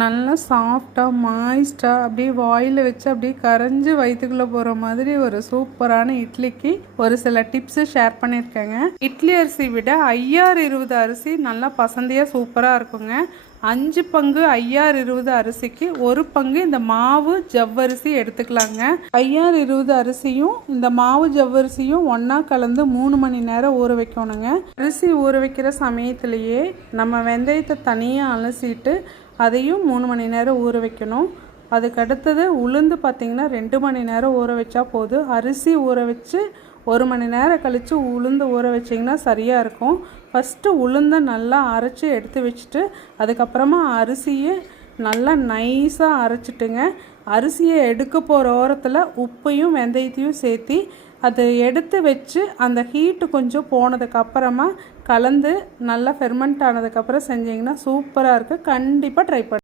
நல்லா சாஃப்டாக மாய்ஸ்டாக அப்படியே வாயில் வச்சு அப்படியே கரைஞ்சி வயிற்றுக்குள்ளே போகிற மாதிரி ஒரு சூப்பரான இட்லிக்கு ஒரு சில டிப்ஸு ஷேர் பண்ணியிருக்கேங்க. இட்லி அரிசி விட 5020 அரிசி நல்லா பசந்தையாக சூப்பராக இருக்குங்க. 5 பங்கு 5020 அரிசிக்கு 1 பங்கு இந்த மாவு ஜவ்வரிசி எடுத்துக்கலாங்க. 5020 அரிசியும் இந்த மாவு ஜவ்வரிசியும் ஒன்றா கலந்து 3 மணி நேரம் ஊற வைக்கணுங்க. அரிசி ஊற வைக்கிற சமயத்திலேயே நம்ம வெந்தயத்தை தனியாக அலசிட்டு அதையும் 3 மணி நேரம் ஊற வைக்கணும். அதுக்கு அடுத்தது உளுந்து பார்த்திங்கன்னா 2 மணி நேரம் ஊற வச்சா போதும். அரிசி ஊற வச்சு 1 மணி நேரம் கழித்து உளுந்து ஊற வச்சிங்கன்னா சரியாக இருக்கும். ஃபஸ்ட்டு உளுந்தை நல்லா அரைச்சி எடுத்து வச்சுட்டு அதுக்கப்புறமா அரிசியை நல்லா நைஸாக அரைச்சிட்டுங்க. அரிசியை எடுக்க போகிற ஓரத்தில் உப்பையும் வெந்தயத்தையும் சேர்த்தி அதை எடுத்து வச்சு அந்த ஹீட்டு கொஞ்சம் போனதுக்கப்புறமா கலந்து நல்லா ஃபெர்மெண்ட் ஆனதுக்கப்புறம் செஞ்சிங்கன்னா சூப்பராக இருக்குது. கண்டிப்பாக ட்ரை பண்ணி